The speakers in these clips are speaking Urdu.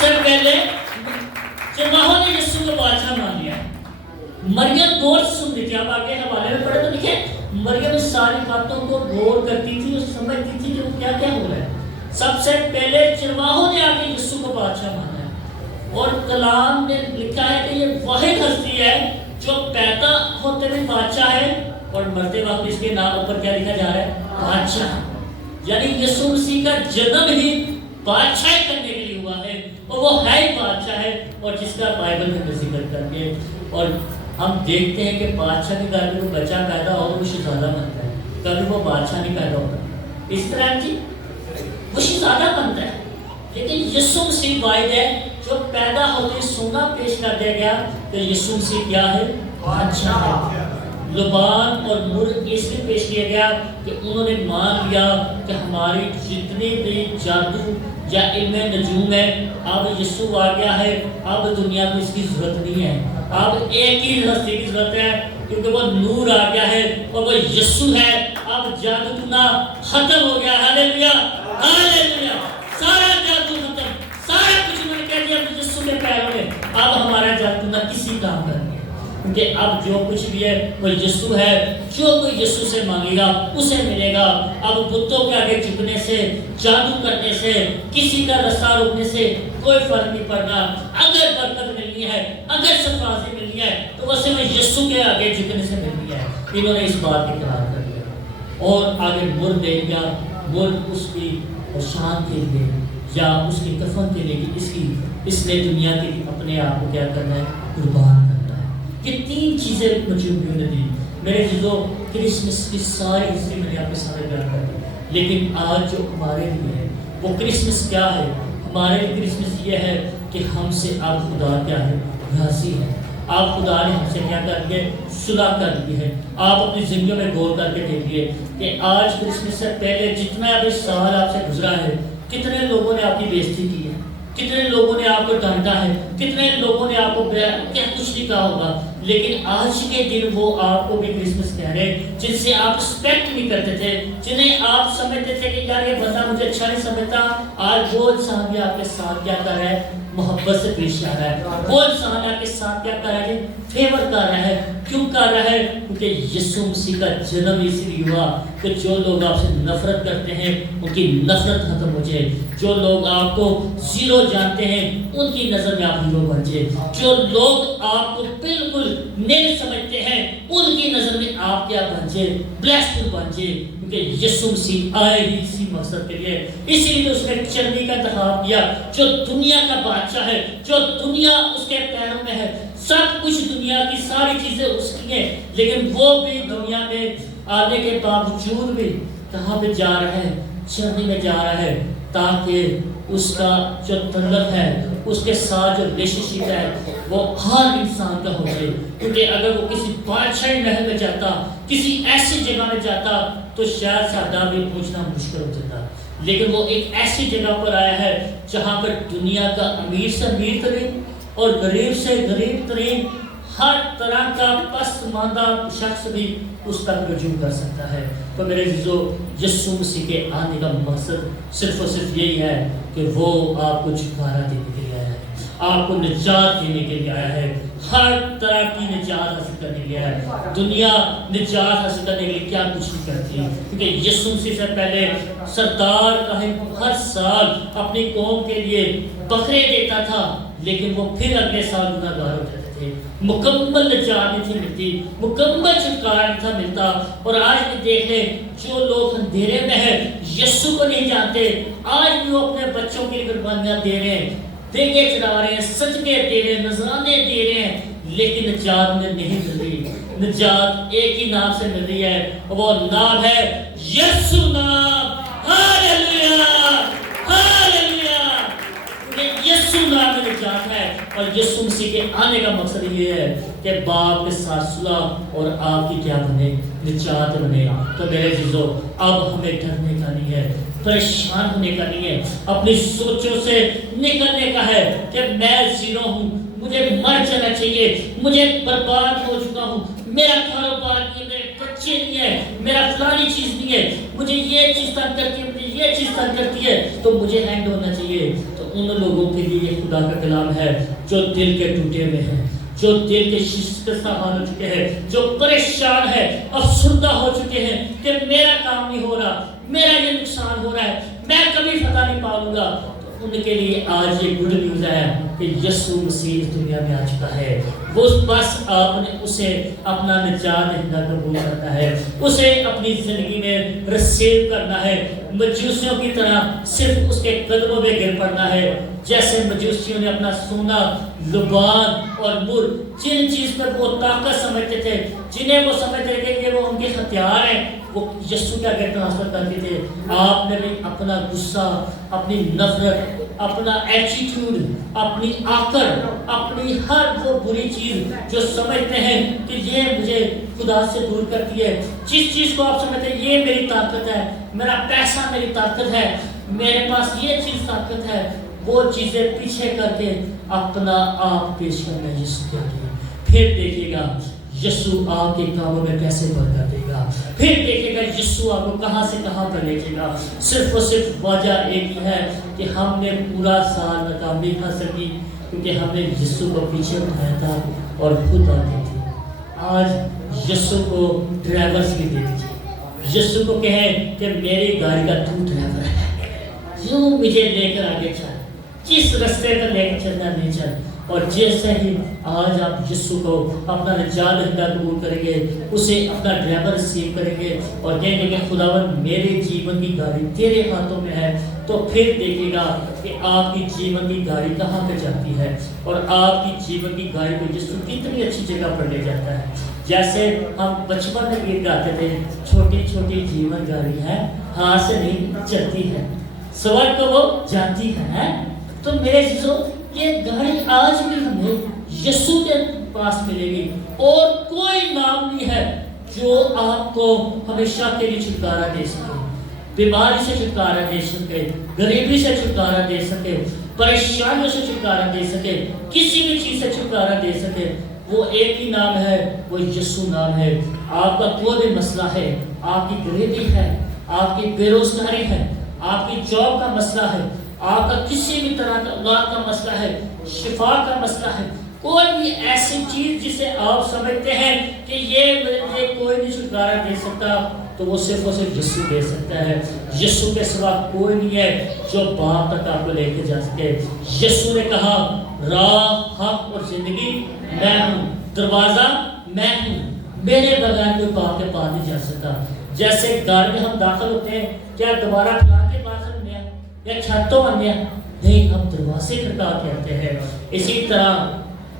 سے پہلے چرواہوں نے یسوع کو بادشاہ مان لیا. مریم غور سے سن رہی تھی. آپ آگے حوالے میں پڑھے تو لکھے مریم اس ساری باتوں کو غور کرتی تھی اور سمجھتی تھی کہ وہ کیا کیا ہو رہا ہے. سب سے پہلے چرواہوں نے آ کے یسوع کو بادشاہ مانا ہے. اور کلام نے لکھا ہے کہ یہ واحد ہستی ہے جو پیدا ہوتے ہوئے بادشاہ ہے اور مرتے وقت اس کے نام اوپر کیا لکھا جا رہا ہے؟ بادشاہ. یعنی یسوع مسیح کا جنم ہی بادشاہ کرنے کے لیے ہوا ہے اور وہ ہے ہی بادشاہ ہے اور جس کا بائبل میں ذکر کر کے. اور ہم دیکھتے ہیں کہ بادشاہ کے گھر میں کوئی بچہ پیدا ہو وہ شہزادہ بنتا ہے, کبھی وہ بادشاہ نہیں پیدا ہوتا. اس طرح کی وہ شہزادہ بنتا ہے. لیکن یسوع مسیح واحد ہے جو پیدا ہوتے سونا پیش کر دیا گیا کہ یسوع مسیح کیا ہے؟ بادشاہ ہے. لبان اور مرغ اس لیے پیش کیا گیا کہ انہوں نے مان لیا کہ ہماری جتنی بھی جادو یا علم نجوم ہے اب یسوع آ گیا ہے, اب دنیا میں اس کی ضرورت نہیں ہے. اب ایک ہی ہستی کی ضرورت ہے کیونکہ وہ نور آ گیا ہے اور وہ یسوع ہے. اب جادو ٹونا ختم ہو گیا. ہاللیلویا ہاللیلویا. سارا جادو ختم, سارا کچھ انہوں نے کہہ دیا یسوع کے پیروں میں. اب ہمارا جادو ٹونا کسی کام کا نہیں ہے کیونکہ اب جو کچھ بھی ہے وہ یسوع ہے. جو کوئی یسوع سے مانگے گا اسے ملے گا. اب بتوں کے آگے جھکنے سے, جادو کرنے سے, کسی کا رستہ روکنے سے کوئی فرق نہیں پڑنا. اگر برکت ملنی ہے, اگر شفاعت ملنی ہے تو وہ صرف یسوع کے آگے جھکنے سے ملنی ہے. انہوں نے اس بات کی اقرار کر دیا اور آگے مرغ دے دیا. مرغ اس کی شان کے لیے یا اس کی کفن کے لیے کہ اس نے دنیا کے اپنے آپ کو کیا کرنا ہے؟ قربان کرنا ہے. یہ تین چیزیں مجھے نے دی. میرے چیزوں کرسمس کی ساری ہسٹری میں نے آپ کے سامنے بیان کر دی. لیکن آج جو ہمارے لیے ہے وہ کرسمس کیا ہے؟ ہمارے لیے کرسمس یہ ہے کہ ہم سے اب خدا کیا ہے؟ راضی ہے. آپ خدا نے ہم سے کیا کر کے صلح کر دی ہے. آپ اپنی زندگیوں میں غور کر کے دیکھیے کہ آج کرسمس سے پہلے جتنا ابھی سال آپ سے گزرا ہے کتنے لوگوں نے آپ کی بے عزتی کی ہے, کتنے لوگوں نے آپ کو ڈانٹا ہے, کتنے لوگوں نے آپ کو کیا کچھ نہیں کہا ہوگا. لیکن آج کے دن وہ آپ کو بھی کرسمس کہہ رہے ہیں جن سے آپ ایکسپیکٹ نہیں کرتے تھے, جنہیں آپ سمجھتے تھے کہ یار یہ بندہ مجھے اچھا نہیں سمجھتا. آج وہ انسان بھی آپ کے ساتھ کیا کر رہا ہے؟ محبت سے پیش آ رہا ہے. وہ انسان آپ کے ساتھ کیا کر رہا ہے؟ فیور کر رہا ہے. کیوں کر رہا ہے؟ کیونکہ یسوع مسیح کا جنم اس لیے ہوا کہ جو لوگ آپ سے نفرت کرتے ہیں ان کی نفرت ختم ہو جائے. جو لوگ آپ کو زیرو جانتے ہیں ان کی نظر میں آپ ہیرو بن جائے. جو لوگ آپ کو بالکل نیل سمجھتے ہیں ان کی نظر میں آپ کیا بن جائے؟ بلیسڈ بن جائے. کیونکہ یسوع مسیح آئے ہی اسی مقصد کے لیے. اسی لیے اس نے چربی کا انتخاب کیا جو دنیا کا بادشاہ ہے, جو دنیا اس کے پیروں میں ہے. سب کچھ دنیا کی ساری چیزیں اس کی ہیں لیکن وہ بھی دنیا میں آنے کے باوجود بھی کہاں پہ جا رہا ہے؟ چربی میں جا رہا ہے تاکہ اس کا جو تعلق ہے, اس کے ساتھ جو ریلیشن شپ ہے وہ ہر انسان کا ہو جائے. کیونکہ اگر وہ کسی بادشاہی محل میں جاتا, کسی ایسی جگہ میں جاتا تو شاید سادہ بھی پوچھنا مشکل ہو جاتا. لیکن وہ ایک ایسی جگہ پر آیا ہے جہاں پر دنیا کا امیر سے امیر ترین اور غریب سے غریب ترین ہر طرح کا پسماندہ شخص بھی اس تک رجوع کر سکتا ہے. تو میرے عزیزو یسوع مسیح کے آنے کا مقصد صرف اور صرف یہی ہے کہ وہ آپ کو چھٹکارا دینے کے لیے آیا ہے, آپ کو نجات دینے کے لیے آیا ہے, ہر طرح کی نجات حاصل کرنے کے لیے آیا ہے. دنیا نجات حاصل کرنے کے لیے کیا کچھ نہیں کرتی کیونکہ یسوع مسیح سے پہلے سردار ہر سال اپنی قوم کے لیے بکرے دیتا تھا لیکن وہ پھر اگلے سال گناہگار ہو جاتے تھے. مکمل نجات نہیں تھی ملتی, مکمل چھٹکارا نہیں تھا ملتا. اور آج بھی دیکھ لیں جو لوگ اندھیرے میں ہیں یسوع کو نہیں جانتے, آج بھی وہ اپنے بچوں کی قربانیاں دے رہے ہیں, دیگے چڑھا رہے ہیں, صدقے دے رہے ہیں, نذرانے دے رہے ہیں, لیکن نجات میں نہیں مل رہی. نجات ایک ہی نام سے مل رہی ہے, وہ نام ہے یسوع نام. ہاللیلویا ہاللیلویا. یسوع نام میں نجات ہے اور یسوع مسیح کے آنے کا مقصد یہ ہے کہ باپ کے ساتھ صلح اور آپ کی کیا بنے؟ نجات بنے. تو میرے عزیزو اب ہمیں ڈرنے کا نہیں ہے, پریشان ہونے کا نہیں ہے, اپنی سوچوں سے نکلنے کا ہے کہ میں زیرو ہوں, مجھے مر جانا چاہیے, مجھے برباد ہو چکا ہوں, میرا کاروبار نہیں ہے, میرے بچے نہیں ہے, میرا فلانی چیز نہیں ہے, مجھے یہ چیز تنگ کرتی ہے, مجھے یہ چیز تنگ کرتی ہے, تو مجھے اینڈ ہونا چاہیے. تو ان لوگوں کے لیے یہ خدا کا کلام ہے جو دل کے ٹوٹے ہوئے ہیں، جو دل کے شکستہ حال ہو چکے ہیں، جو پریشان ہے، افسردہ ہو چکے ہیں کہ میرا کام نہیں ہو رہا، میرا یہ نقصان ہو رہا ہے، میں کبھی فتح نہیں پاؤں گا، تو ان کے لیے آج یہ گڈ نیوز ہے کہ یسوع مسیح اس دنیا میں آ چکا ہے۔ وہ بس آپ نے اسے اپنا نجات دہندہ قبول کرنا ہے، اسے اپنی زندگی میں رسیو کرنا ہے، مجوسیوں کی طرح صرف اس کے قدموں میں گر پڑنا ہے، جیسے مجوسیوں نے اپنا سونا، لبان اور مر، جن چیز پر وہ طاقت سمجھتے تھے، جنہیں وہ سمجھتے تھے کہ وہ ان کے ہتھیار ہیں، وہ یسوع کے آگے ٹرانسفر کرتے تھے۔ آپ نے بھی اپنا غصہ، اپنی نفرت، اپنا ایٹیٹیوڈ، اپنی آکڑ، اپنی ہر وہ بری چیز جو سمجھتے ہیں کہ یہ مجھے خدا سے دور کرتی ہے، جس چیز کو آپ سمجھتے ہیں یہ میری طاقت ہے، میرا پیسہ میری طاقت ہے، میرے پاس یہ چیز طاقت ہے، وہ چیزیں پیچھے کر کے اپنا آپ پیش کرنا یسوع کے آگے۔ پھر دیکھیے گا یسوع آپ کے کاموں میں کیسے برکت دے گا، پھر دیکھے گا یسوع آپ کو کہاں سے کہاں پر لے جائے گا۔ صرف اور صرف وجہ ایک ہی ہے کہ ہم نے پورا سال ناکامی حاصل کی کیونکہ ہم نے یسوع کو پیچھے اٹھایا تھا اور خود آگے تھے۔ آج یسوع کو ڈرائیورس بھی دے دیجیے، یسوع کو کہیں کہ میری گاڑی کا تو ڈرائیور ہے، جو مجھے لے کر آگے چل، جس رستے پر لے کر چلنا نہیں چل۔ اور جیسے ہی آج آپ یسوع کو اپنا نجات دہندہ قبول کریں گے، اسے اپنا ڈرائیور ریسیو کریں گے اور کہیں گے کہ خداوند میرے جیون کی گاڑی تیرے ہاتھوں میں ہے، تو پھر دیکھے گا کہ آپ کی جیون کی گاڑی کہاں پہ جاتی ہے اور آپ کی جیون کی گاڑی کو یسوع کتنی اچھی جگہ پر لے جاتا ہے۔ جیسے ہم بچپن میں گیت گاتے تھے، چھوٹی چھوٹی جیون گاڑی ہے، ہاتھ سے نہیں چلتی ہے، سورگ کو وہ جاتی ہے۔ تو میرے چیزوں یہ گاڑی آج بھی ہمیں یسوع کے پاس ملے گی، اور کوئی نام نہیں ہے جو آپ کو ہمیشہ کے لیے چھٹکارا دے سکے، بیماری سے چھٹکارا دے سکے، غریبی سے چھٹکارا دے سکے، پریشانیوں سے چھٹکارا دے سکے، کسی بھی چیز سے چھٹکارا دے سکے۔ وہ ایک ہی نام ہے، وہ یسوع نام ہے۔ آپ کا کوئی بھی مسئلہ ہے، آپ کی غریبی ہے، آپ کی بے روزگاری ہے، آپ کی جاب کا مسئلہ ہے، آپ کا کسی بھی طرح کا اولاد کا مسئلہ ہے، شفا کا مسئلہ ہے، کوئی بھی ایسی چیز جسے آپ سمجھتے ہیں کہ یہ مجھے کوئی نہیں چھٹکارا دے سکتا، تو وہ صرف اور صرف یسوع دے سکتا ہے۔ یسوع کے سوا کوئی نہیں ہے جو باپ تک آپ کو لے کے جا سکے۔ یسوع نے کہا راہ، حق اور زندگی میں ہوں، دروازہ میں ہوں، میرے بغیر کوئی باپ کے پاس نہیں جا سکتا۔ جیسے گھر میں ہم داخل ہوتے ہیں، کیا دوبارہ کھلا کے باہر ہونے ہیں یا چھتوں بننے ہیں؟ نہیں، ہم دروازے کھٹکھا کے آتے ہیں۔ اسی طرح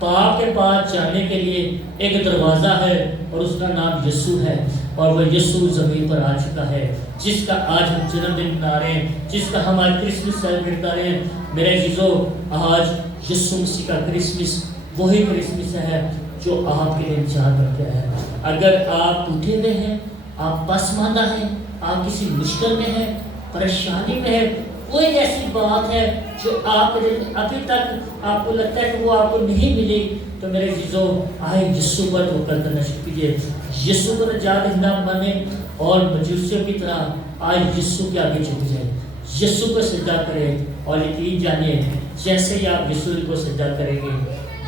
باپ کے پاس جانے کے لیے ایک دروازہ ہے اور اس کا نام یسوع ہے، اور وہ یسوع زمین پر آ چکا ہے، جس کا آج ہم جنم دن منا رہے ہیں، جس کا ہم آج کرسمس سیلیبریٹ کر رہے ہیں۔ میرے عزیزو، آج یسوع مسیح کا کرسمس وہی کرسمس ہے جو آپ کے لیے انتظار کرتا ہے۔ اگر آپ ٹوٹے ہوئے ہیں، آپ پسماندہ ہیں، آپ کسی مشکل میں ہیں، پریشانی میں ہیں، کوئی ایسی بات ہے جو آپ کے دل ابھی تک آپ کو لگتا ہے کہ وہ آپ کو نہیں ملی، تو میرے عزیزو آئے یسوع پر توکل کرنا شروع کیجیے، یسوع کو نجات دہندہ مانیں اور مجوسیوں کی طرح آئے یسوع کے آگے جھک جائیں، یسوع کو سجدہ کریں اور یقین جانیے جیسے ہی آپ یسوع کو سجدہ کریں گے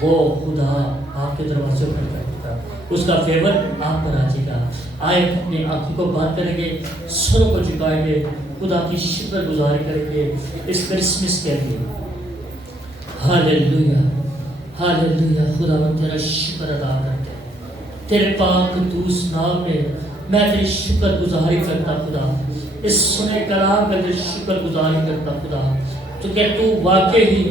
وہ خدا آپ کے دروازے پر کر دیگا، اس کا فیور آپ پر آ جائے گا۔ آئے اپنی آنکھوں کو بند کریں گے، سروں کو جھکائیں گے، خدا کی شکر گزاری کریں گے اس کرسمس کے لیے۔ ہاللیلویہ، ہاللیلویہ، خدا ہم تیرا شکر ادا کرتے ہیں، تیرے پاک قدوس نام میں تیری شکر گزاری کرتا خدا، اس سنے کلام کا تیری شکر گزاری کرتا خدا، تو کہ تو واقعی ہی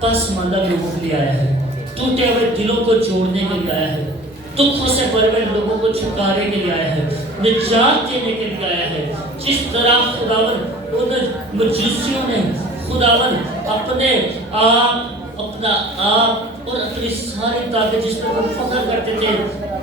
پسماندہ لوگوں کے لیے آیا ہے، ٹوٹے ہوئے دلوں کو جوڑنے کے لیے آیا ہے، دکھوں سے بھرے ہوئے لوگوں کو چھٹکارے کے لیے آیا ہے، نجات دینے کے لیے آیا ہے۔ جس طرح خداوند ان مجوسیوں نے خداوند اپنے آپ، اپنا آپ اور اپنی ساری طاقت جس پر وہ فخر کرتے تھے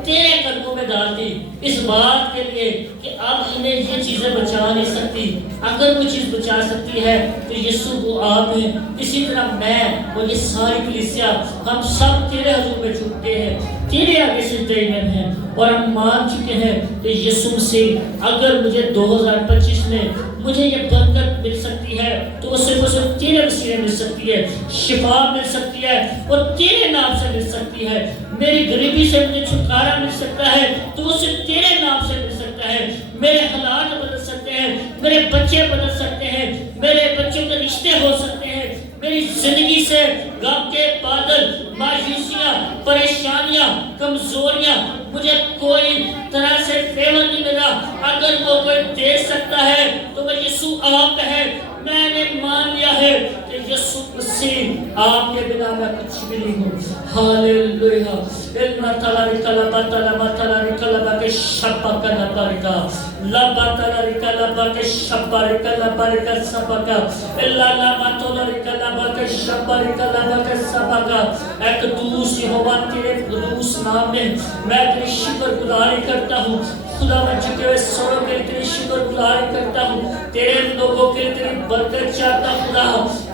تیرے قدموں میں ڈال دی، اس بات کے لیے کہ اب انہیں یہ چیزیں بچا نہیں سکتی، اگر کوئی چیز بچا سکتی ہے تو یسوع کو آپ ہیں۔ اسی طرح میں اور یہ ساری کلیسیا ہم سب تیرے حضور میں جھکتے ہیں، تیرے آگے سجدے میں ہیں اور ہم مان چکے ہیں کہ یسوع مسیح اگر مجھے 2025 میں مجھے یہ برکت مل سکتی سکتی ہے تو وہ صرف تیرے وسیلے مل سکتی ہے. شفا مل سکتی ہے وہ تیرے نام سے مل سکتی ہے. میری غریبی سے مجھے چھٹکارا مل سکتا ہے تو وہ صرف تیرے نام سے مل سکتا ہے. میرے حالات بدل سکتے ہیں, میرے بچے بدل سکتے ہیں, میرے بچوں کے رشتے ہو سکتے ہیں. میری زندگی سے غم کے بادل, مایوسیاں, پریشانیاں, کمزوریاں, مجھے کوئی طرح سے فیور نہیں ملا. اگر وہ کوئی دے سکتا ہے تو وہ یسوع آپ کا ہے. میں نے مان لیا ہے کہ یسوع مسیح آپ کے بنا میں کچھ بھی نہیں ہوں. ہاللویا. علم تلاری کلبا تلما تلاری کلبا کے شپا کلبا کا لبا تلاری کلبا کے شپا کلبا کا سپا کا اللہ لما تلاری کلبا کے شپا کلبا کے سپا کا. ایک قدوس یہوہ تیرے قدوس نام میں میں تیری شکر گزاری کرتا ہوں. خدا میں جھکے ہوئے سروں کے تیری شکر گزاری کرتا ہوں. تیرے لوگوں کے تیری برکت چاہتا ہوں خدا,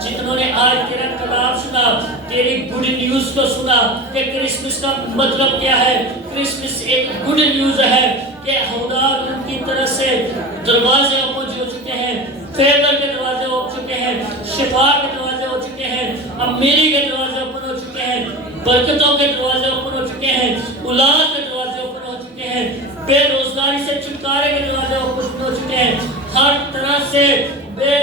جتنوں نے آج تیرا کلام سنا, تیری گڈ نیوز کو سنا کہ کرسمس کا مطلب کیا ہے. کرسمس ایک گڈ نیوز ہے کہ خدا ان کی طرف سے دروازے اوپن ہو چکے ہیں, فیور کے دروازے ہو چکے ہیں, شفا کے دروازے ہو چکے ہیں, امیری کے دروازے اوپن ہو چکے ہیں, برکتوں کے دروازے اوپن ہو چکے ہیں, اولاد کے دروازے اوپن ہو چکے ہیں, بے روزگاری سے چھٹکارے کے دروازے اوپن ہو چکے ہیں. ہر طرح سے بے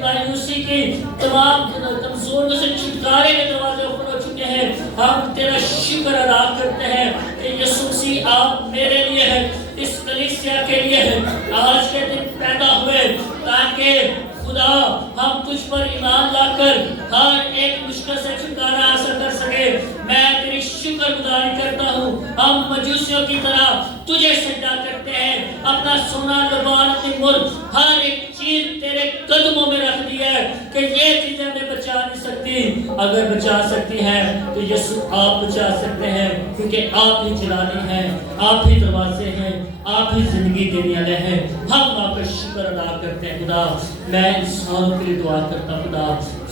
مایوسی کی تمام کمزوریوں سے چھٹکارے کے دروازے اوپن ہو چکے ہیں. ہم تیرا شکر ادا کرتے ہیں کہ یسوع مسیح آپ میرے لیے ہے, اس کلیسیا کے لیے ہے. آج کے دن پیدا ہوئے تاکہ خدا ہم تجھ پر ایمان لا کر ہر ایک مشکل سے چھٹکارا حاصل کر سکے. میں تیری شکر گزاری کرتا ہوں. ہم مجوسیوں کی طرح تجھے سجدہ کرتے ہیں, اپنا سونا لبان اپنی ملک ہر ایک چیز تیرے قدموں میں رکھ دی ہے کہ یہ چیزیں ہمیں بچا نہیں سکتی. اگر بچا سکتی ہیں تو یسوع آپ بچا سکتے ہیں, کیونکہ آپ ہی چلانے ہیں, آپ ہی دروازے ہیں, آپ ہی زندگی دینے والے ہیں. ہم آپ کا شکر ادا کرتے ہیں خدا. میں انسانوں کے لیے دعا کرتا ہوں خدا,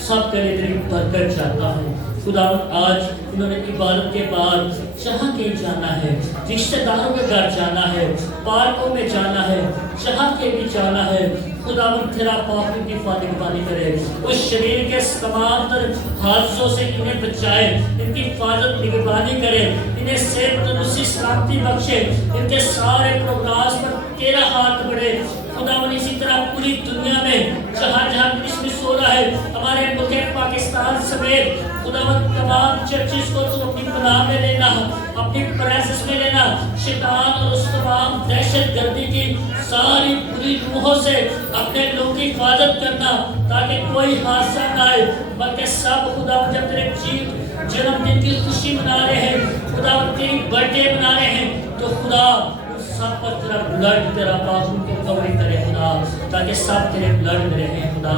سب کے لیے تیری برکت چاہتا ہوں خدا. آج انہوں نے عبادت کے بعد جہاں کے جانا ہے, رشتہ داروں کے گھر جانا ہے, پارکوں میں جانا ہے, جہاں کے بھی جانا ہے خدا تیرا پاک ان کی نگہبانی کرے. اس شریر کے تمام تر حادثوں سے انہیں بچائے, ان کی حفاظت نگہبانی کرے, انہیں صحت تندرستی سلامتی بخشے. ان کے سارے پروگرامز پر تیرا ہاتھ بڑھے خدا. اسی طرح پوری دنیا میں جہاں جہاں کرسمس ہو رہا ہے, ہمارے ملک پاکستان سمیت خدا تمام چرچز کو تو اپنی پناہ میں لینا, اپنی پریزنس میں لینا. شیطان اور اس تمام دہشت گردی کی ساری بری روحوں سے اپنے لوگوں کی حفاظت کرنا تاکہ کوئی حادثہ نہ آئے, بلکہ سب خدا جب تیرے جنم دن کی خوشی منا رہے ہیں, خدا تیری برتھ ڈے منا رہے ہیں, تو خدا سب پر تیرا بلڈ تیرا پاک کو کور کرے خدا, تاکہ سب تیرے بلڈ میں رہیں خدا.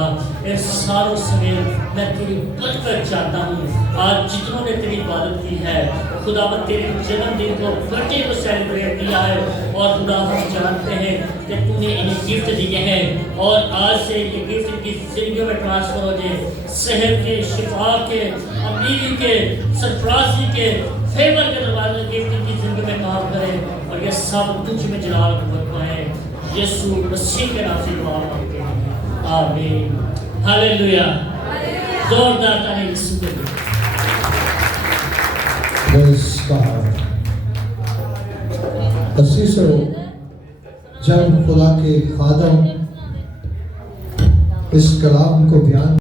اس ساروں سمیت میں تیری برکت چاہتا ہوں. آج جتنوں نے تیری عبادت کی ہے خدا تیرے جنم دن کو برتھ کو سیلیبریٹ کیا ہے, اور خدا ہم جانتے ہیں کہ تو نے انہیں گفٹ دیے ہیں, اور آج سے یہ گفٹ ان کی زندگیوں میں ٹرانسفر ہو جائے. صحت کے, شفا کے, امیری کے, سرفرازی کے, فیور کے دروازے گفٹ ان کی زندگی میں کام کرے, اور یہ سب تجھ میں جلال قوت پائیں. یسوع مسیح کے نام سے دعا مانگتے ہیں, آمین. ہاللویا. زوردار تعریف یسوع کے لیے. Praise God. عزیزو, جب خدا کے خادم اس کلام کو بیان